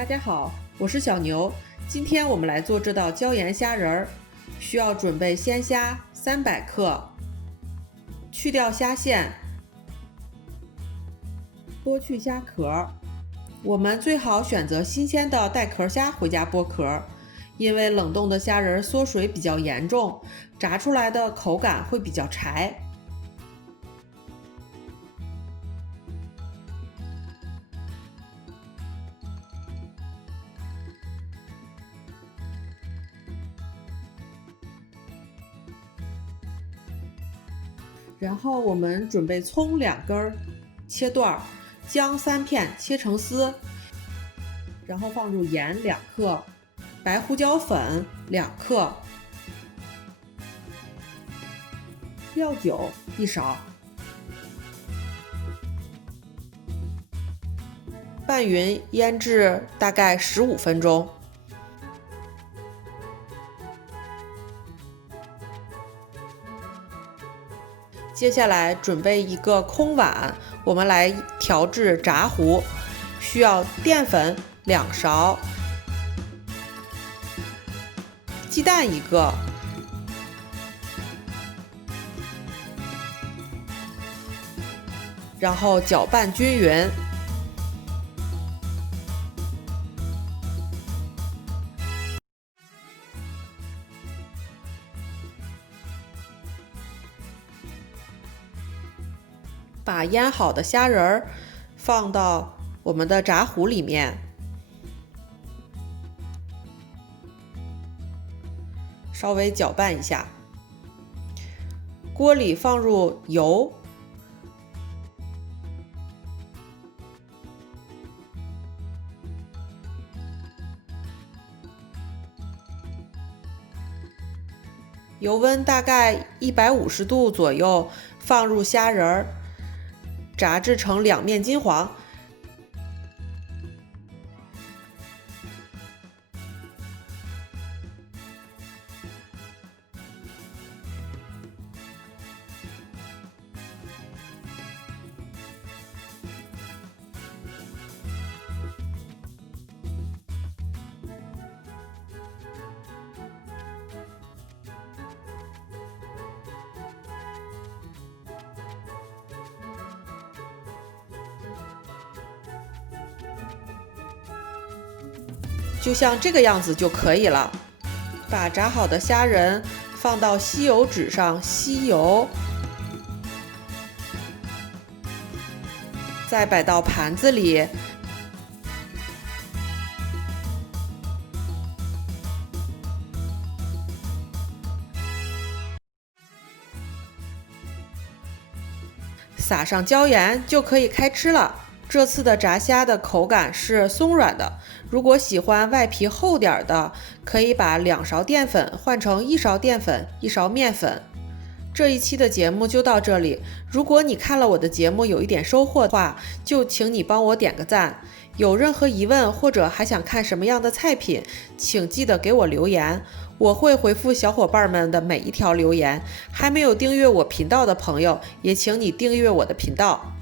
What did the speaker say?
大家好，我是小牛。今天我们来做这道椒盐虾仁儿，需要准备鲜虾300克，去掉虾线，剥去虾壳。我们最好选择新鲜的带壳虾回家剥壳，因为冷冻的虾仁缩水比较严重，炸出来的口感会比较柴。然后我们准备葱2根，切段，姜3片切成丝，然后放入盐2克，白胡椒粉2克，料酒1勺，拌匀腌制大概15分钟。接下来准备一个空碗，我们来调制炸糊，需要淀粉2勺，鸡蛋1个，然后搅拌均匀。把腌好的虾仁儿放到我们的炸糊里面，稍微搅拌一下。锅里放入油，油温大概150度左右，放入虾仁儿。炸至成2面金黄，就像这个样子就可以了。把炸好的虾仁放到吸油纸上吸油，再摆到盘子里，撒上椒盐就可以开吃了。这次的炸虾的口感是松软的，如果喜欢外皮厚点的，可以把2勺淀粉换成1勺淀粉、1勺面粉。这一期的节目就到这里，如果你看了我的节目有一点收获的话，就请你帮我点个赞。有任何疑问或者还想看什么样的菜品，请记得给我留言，我会回复小伙伴们的每一条留言。还没有订阅我频道的朋友，也请你订阅我的频道。